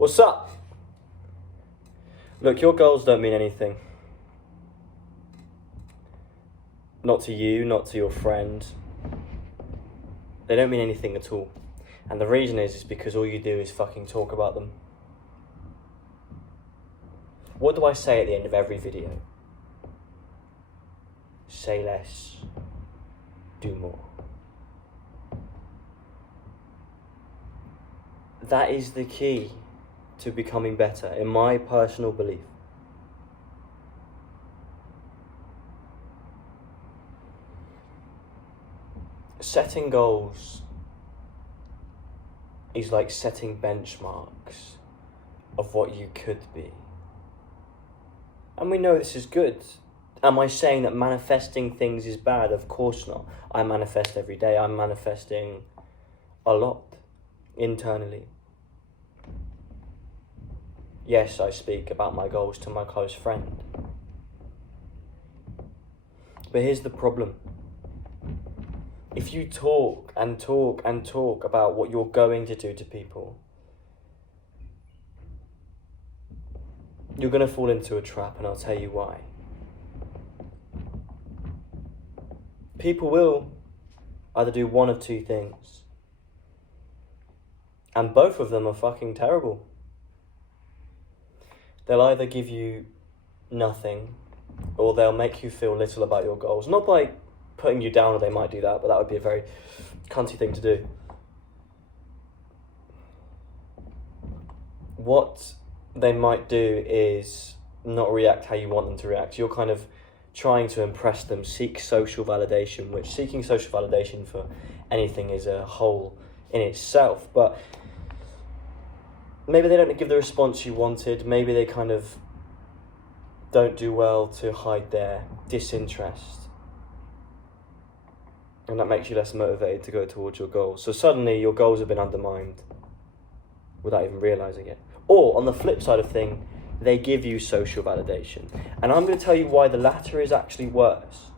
What's up? Look, your goals don't mean anything. Not to you, not to your friend. They don't mean anything at all. And the reason is because all you do is fucking talk about them. What do I say at the end of every video? Say less, do more. That is the key to becoming better, in my personal belief. Setting goals is like setting benchmarks of what you could be. And we know this is good. Am I saying that manifesting things is bad? Of course not. I manifest every day. I'm manifesting a lot internally. Yes, I speak about my goals to my close friend. But here's the problem. If you talk and talk and talk about what you're going to do to people, you're going to fall into a trap, and I'll tell you why. People will either do one of two things, and both of them are fucking terrible. They'll either give you nothing, or they'll make you feel little about your goals. Not by putting you down, or they might do that, but that would be a very cunty thing to do. What they might do is not react how you want them to react. You're kind of trying to impress them, seek social validation, which seeking social validation for anything is a whole in itself. But maybe they don't give the response you wanted. Maybe they kind of don't do well to hide their disinterest. And that makes you less motivated to go towards your goals. So suddenly your goals have been undermined without even realising it. Or on the flip side of thing, they give you social validation. And I'm going to tell you why the latter is actually worse.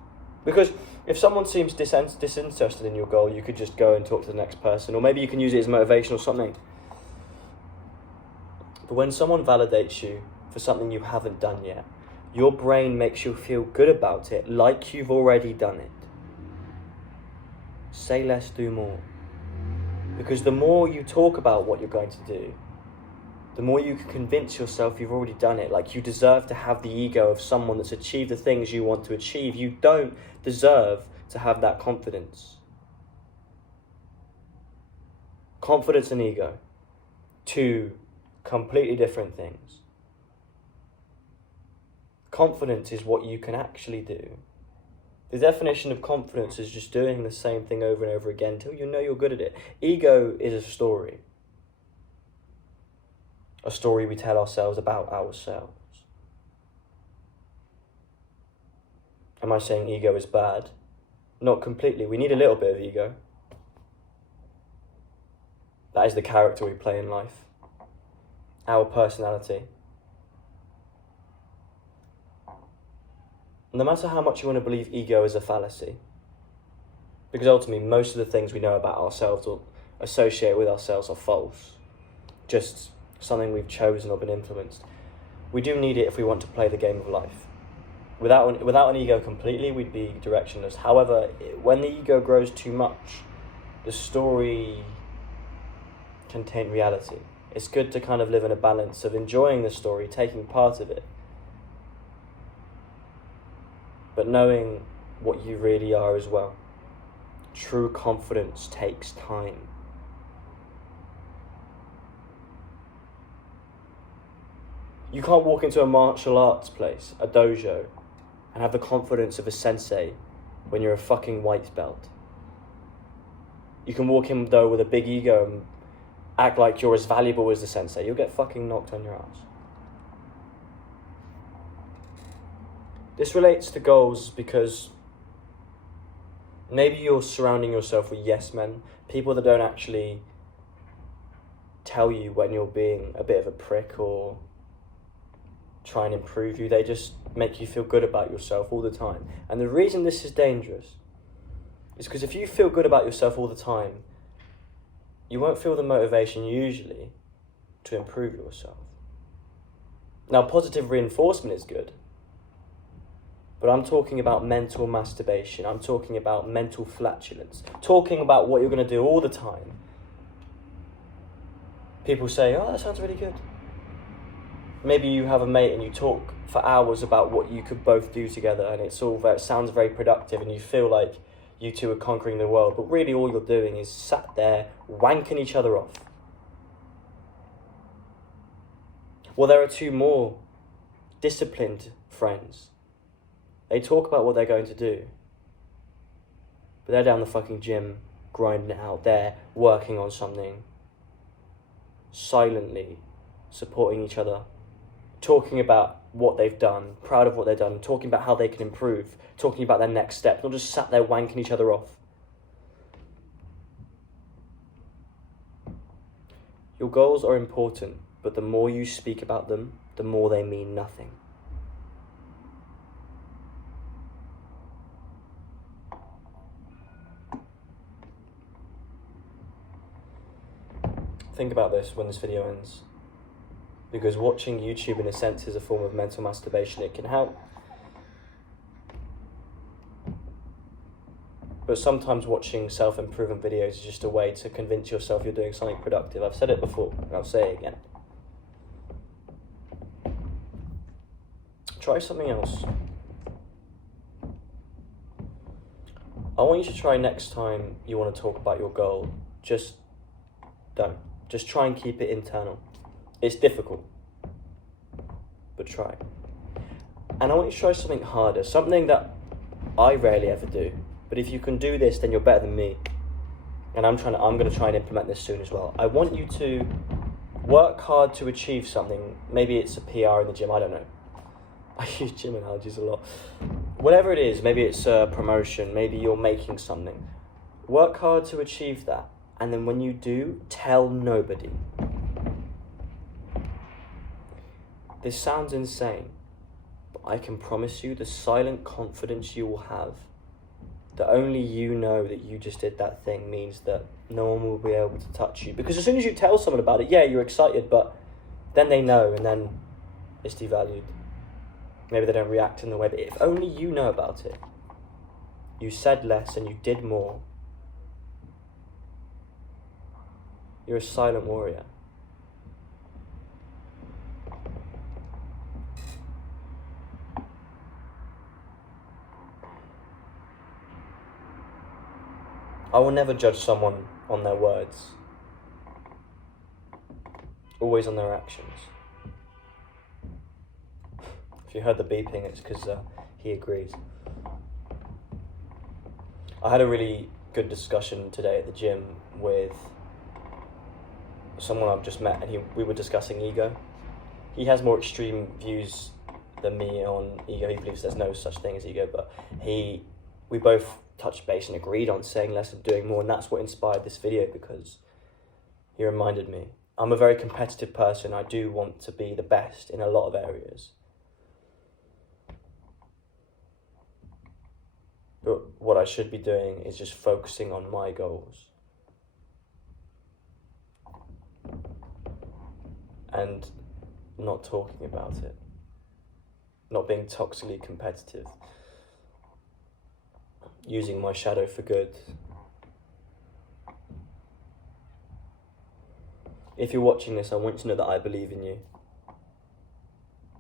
Because if someone seems disinterested in your goal, you could just go and talk to the next person. Or maybe you can use it as motivation or something. But when someone validates you for something you haven't done yet, your brain makes you feel good about it, like you've already done it. Say less, do more. Because the more you talk about what you're going to do, the more you can convince yourself you've already done it. Like you deserve to have the ego of someone that's achieved the things you want to achieve. You don't deserve to have that confidence. Confidence and ego, two completely different things. Confidence is what you can actually do. The definition of confidence is just doing the same thing over and over again until you know you're good at it. Ego is a story. A story we tell ourselves about ourselves. Am I saying ego is bad? Not completely. We need a little bit of ego. That is the character we play in life. Our personality. No matter how much you want to believe ego is a fallacy, because ultimately most of the things we know about ourselves or associate with ourselves are false, just something we've chosen or been influenced. We do need it if we want to play the game of life. Without an ego completely, we'd be directionless. However, when the ego grows too much, the story can taint reality. It's good to kind of live in a balance of enjoying the story, taking part of it, but knowing what you really are as well. True confidence takes time. You can't walk into a martial arts place, a dojo, and have the confidence of a sensei when you're a fucking white belt. You can walk in though with a big ego and act like you're as valuable as the sensei. You'll get fucking knocked on your ass. This relates to goals because maybe you're surrounding yourself with yes men, people that don't actually tell you when you're being a bit of a prick or try and improve you. They just make you feel good about yourself all the time. And the reason this is dangerous is because if you feel good about yourself all the time, you won't feel the motivation usually to improve yourself. Now, positive reinforcement is good, but I'm talking about mental masturbation. I'm talking about mental flatulence. Talking about what you're going to do all the time. People say, oh, that sounds really good. Maybe you have a mate and you talk for hours about what you could both do together, and it sounds very productive, and you feel like you two are conquering the world, but really all you're doing is sat there wanking each other off. Well, there are two more disciplined friends. They talk about what they're going to do, but they're down the fucking gym, grinding it out. They're working on something, silently supporting each other, talking about what they've done, proud of what they've done, talking about how they can improve, talking about their next steps, not just sat there wanking each other off. Your goals are important, but the more you speak about them, the more they mean nothing. Think about this when this video ends, because watching YouTube in a sense is a form of mental masturbation. It can help, but sometimes watching self-improvement videos is just a way to convince yourself you're doing something productive. I've said it before, and I'll say it again. Try something else. I want you to try next time you want to talk about your goal, just don't. Just try and keep it internal. It's difficult, but try. And I want you to try something harder, something that I rarely ever do. But if you can do this, then you're better than me. And I'm going to try and implement this soon as well. I want you to work hard to achieve something. Maybe it's a PR in the gym, I don't know. I use gym analogies a lot. Whatever it is, maybe it's a promotion, maybe you're making something. Work hard to achieve that. And then when you do, tell nobody. This sounds insane, but I can promise you the silent confidence you will have that only you know that you just did that thing means that no one will be able to touch you. Because as soon as you tell someone about it, yeah, you're excited, but then they know and then it's devalued. Maybe they don't react in the way, but if only you know about it, you said less and you did more. You're a silent warrior. I will never judge someone on their words, always on their actions. If you heard the beeping, it's because he agrees. I had a really good discussion today at the gym with someone I've just met, and we were discussing ego. He has more extreme views than me on ego. He believes there's no such thing as ego, but we both touched base and agreed on saying less and doing more, and that's what inspired this video, because he reminded me. I'm a very competitive person. I do want to be the best in a lot of areas. But what I should be doing is just focusing on my goals. And not talking about it. Not being toxically competitive. Using my shadow for good. If you're watching this, I want you to know that I believe in you.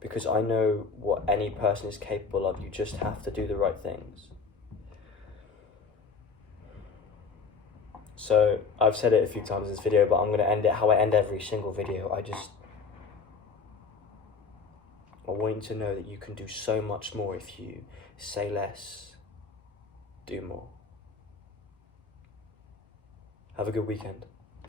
Because I know what any person is capable of. You just have to do the right things. So, I've said it a few times in this video, but I'm going to end it how I end every single video. I want you to know that you can do so much more if you say less, do more. Have a good weekend.